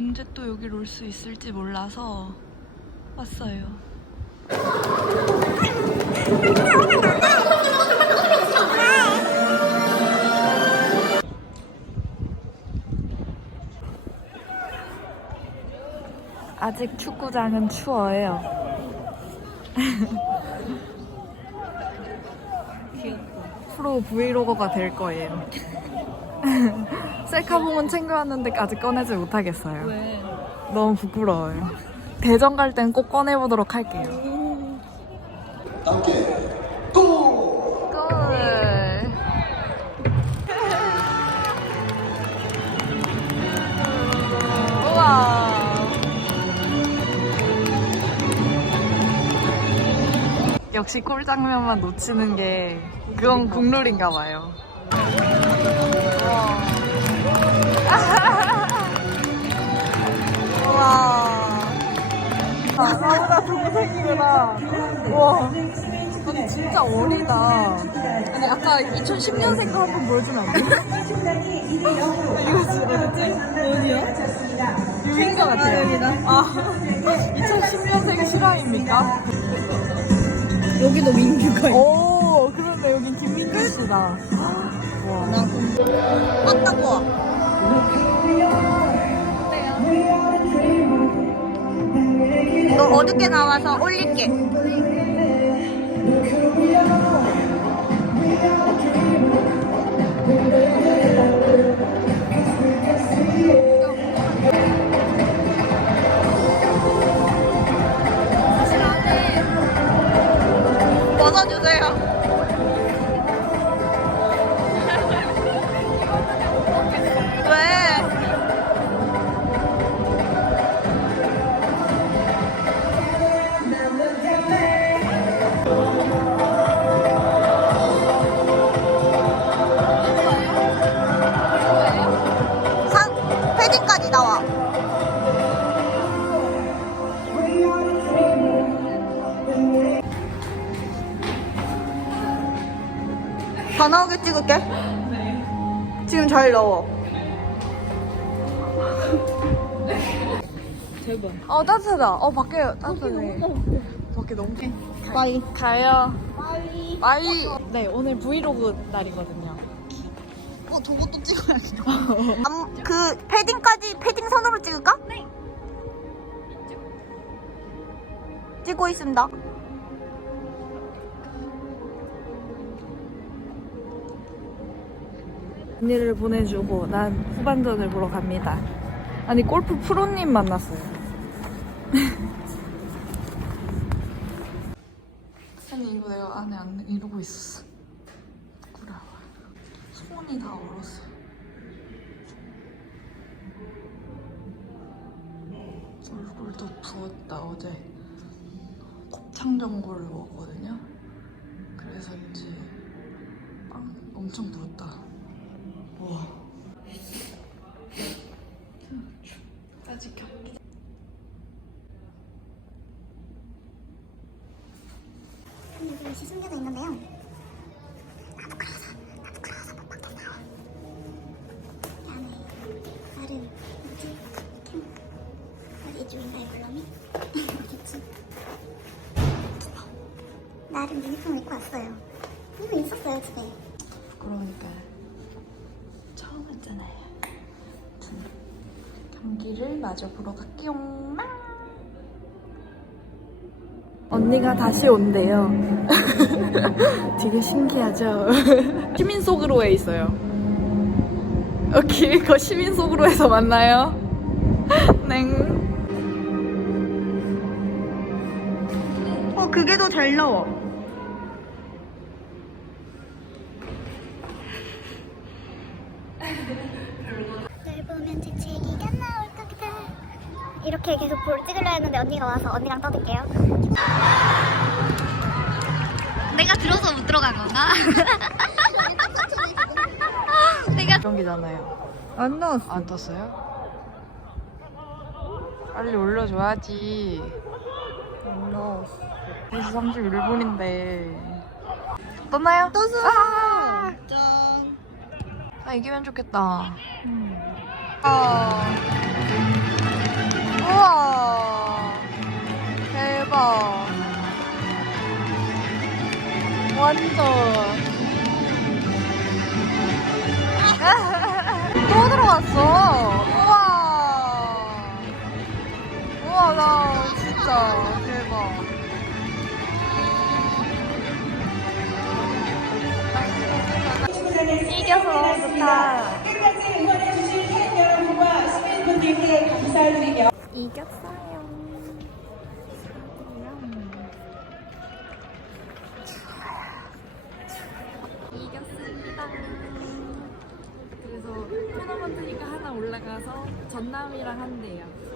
언제 또 여기로 올수 있을지 몰라서 왔어요. 아직 축구장은 추워요. 프로 브이로거가 될 거예요. 셀카봉은 챙겨왔는데 아직 꺼내지 못하겠어요. 왜? 너무 부끄러워요. 대전 갈 땐 꼭 꺼내보도록 할게요. 함께 고! 꿀. 우와. 역시 꿀 장면만 놓치는 게 그건 국룰인가 봐요. 와. 아니 진짜 어리다. 아니 아까 2010년생 거 한번 보여주면 안 돼? 이거 진짜? 어디야? 여기인 것 같아요. 여기다. 아, 2010년생 실화입니까? 여기도 민규가 있어. 오, 그런데 여긴 김민규 씨다. 와. 맞다고. 이거 어둡게 나와서 올릴게. 벗어주세요. 다 나오게 찍을게. 지금 잘 넣어. 대박. 어, 따뜻하다. 어, 밖에 따뜻하네. 밖에 너무. 빠이. 가요. 빨리. 네, 오늘 브이로그 날이거든요. 어, 저것도 찍어야겠다. 안- 그 패딩까지 패딩 선으로 찍을까? 네. 찍고 있습니다. 언니를 보내주고 난 후반전을 보러 갑니다. 아니 골프 프로님 만났어요. 아니 이거 내가 안에 안 이러고 있었어. 부끄러워. 손이 다 얼었어. 얼굴도 부었다 어제 곱창 전골을 먹었거든요. 그래서인지 빵 엄청 부었다. 우와. 아직 경기. 글씨 숨겨져 있는데요. 나도 나름 유니폼 입고 왔어요. 이거 있었어요 집에. 그러니까 처음 왔잖아요. 아무튼 경기를 마저 보러 갈게요. 막. 언니가 다시 온대요. 되게 신기하죠? 시민 속으로에 있어요. 오케이, 그 시민 속으로에서 만나요. 넹. 어, 그게 더 잘 나와. 널 보면 재채기가 나올 거다. 이렇게 계속 볼 찍으려 했는데 언니가 와서 언니랑 떠들게요. 내가 들어서 못 들어간 건가? 내가 경기잖아요. 안 나왔어. 안 떴어요? 빨리 올려줘야지. 안 나왔어. 2시 31분인데. 떴나요? 떴어. 아, 짠. 아, 이기면 좋겠다. 아. 우와 대박 완전 또 들어왔어 우와 우와 나 진짜 대박 이겨서 좋다 끝까지 응원해주신 팬 여러분과 시민분들께 감사드리며 이겼어요. 이겼습니다. 그래서 토너먼트 리그 하나 올라가서 전남이랑 한대요.